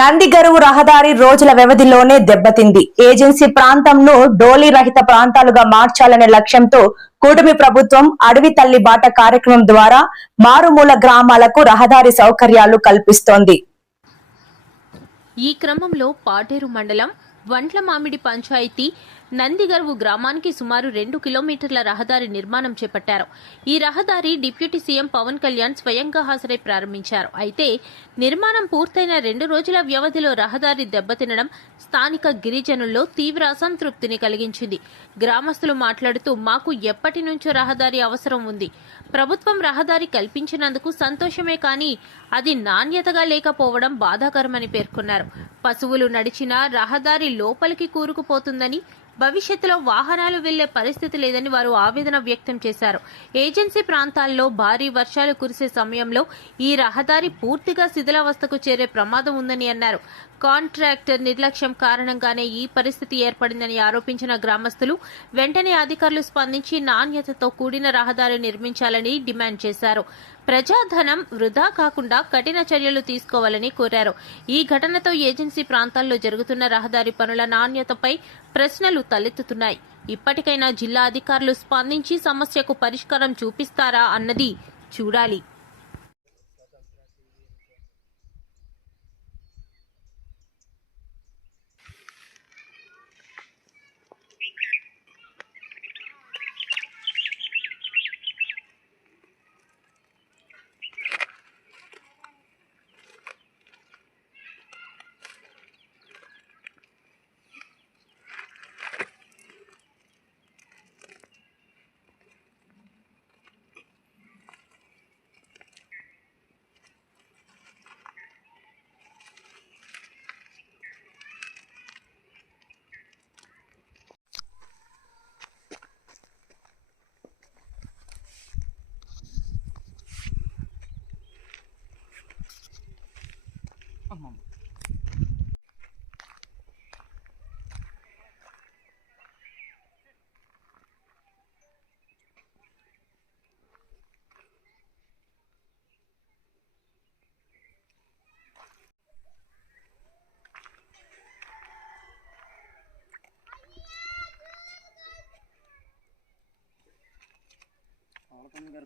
నందిగరువు రహదారి రోజుల వ్యవధిలోనే దెబ్బతింది. ఏజెన్సీ ప్రాంతంను డోలీ రహిత ప్రాంతాలుగా మార్చాలనే లక్ష్యంతో కూటమి ప్రభుత్వం అడవి తల్లి బాట కార్యక్రమం ద్వారా మారుమూల గ్రామాలకు రహదారి సౌకర్యాలు కల్పిస్తోంది. ఈ క్రమంలో పాటేరు మండలం వంట్లమామిడి పంచాయతీ నందిగర్వు గ్రామానికి సుమారు 2 కిలోమీటర్ల రహదారి నిర్మాణం చేపట్టారు. ఈ రహదారి డిప్యూటీ సీఎం పవన్ కళ్యాణ్ స్వయంగా హాజరై ప్రారంభించారు. అయితే నిర్మాణం పూర్తయిన 2 రోజుల వ్యవధిలో రహదారి దెబ్బతినడం స్థానిక గిరిజనుల్లో తీవ్ర అసంతృప్తిని కలిగించింది. గ్రామస్తులు మాట్లాడుతూ మాకు ఎప్పటి నుంచో రహదారి అవసరం ఉంది. ప్రభుత్వం రహదారి కల్పించినందుకు సంతోషమే కానీ అది నాణ్యతగా లేకపోవడం బాధాకరమని పేర్కొన్నారు. పశువులు నడిచినా రహదారి లోపలికి కూరుకుపోతుందని, భవిష్యత్తులో వాహనాలు వెళ్లే పరిస్థితి లేదని వారు ఆవేదన వ్యక్తం చేశారు. ఏజెన్సీ ప్రాంతాల్లో భారీ వర్షాలు కురిసే సమయంలో ఈ రహదారి పూర్తిగా శిథిలావస్థకు చేరే ప్రమాదం ఉందని అన్నారు. కాంట్రాక్టర్ నిర్లక్ష్యం కారణంగానే ఈ పరిస్థితి ఏర్పడిందని ఆరోపించిన గ్రామస్తులు వెంటనే అధికారులు స్పందించి నాణ్యతతో కూడిన రహదారి నిర్మించాలని డిమాండ్ చేశారు. ప్రజాధనం వృధా కాకుండా కఠిన చర్యలు తీసుకోవాలని కోరారు. ఈ ఘటనతో ఏజెన్సీ ప్రాంతాల్లో జరుగుతున్న రహదారి పనుల నాణ్యతపై ప్రశ్నలు తలెత్తుతున్నాయి. ఇప్పటికైనా జిల్లా అధికారులు స్పందించి సమస్యకు పరిష్కారం చూపిస్తారా అన్నది చూడాలి.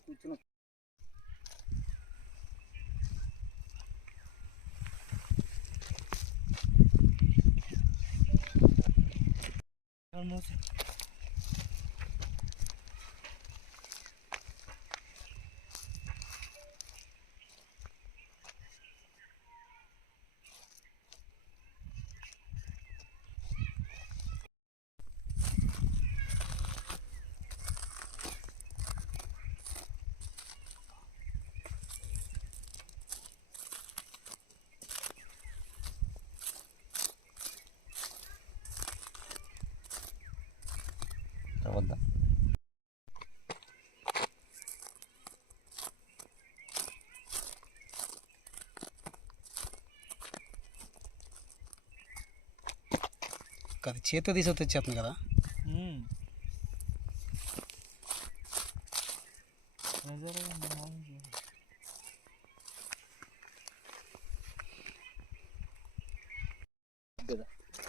కూర్చున్న వద్దా కదా చేత తీసి తెచ్చేస్తుంది కదా.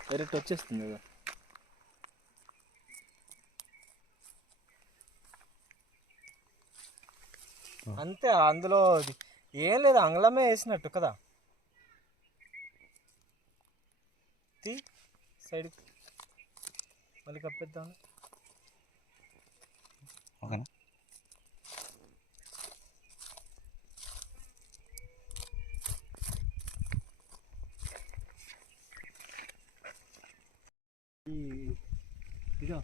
డైరెక్ట్ వచ్చేస్తుంది కదా. అంతే, అందులో ఏం లేదు, అంగళమే వేసినట్టు కదా. తీ సైడ్ మళ్ళీ కప్పేద్దాం. ఓకేనా? ఇదో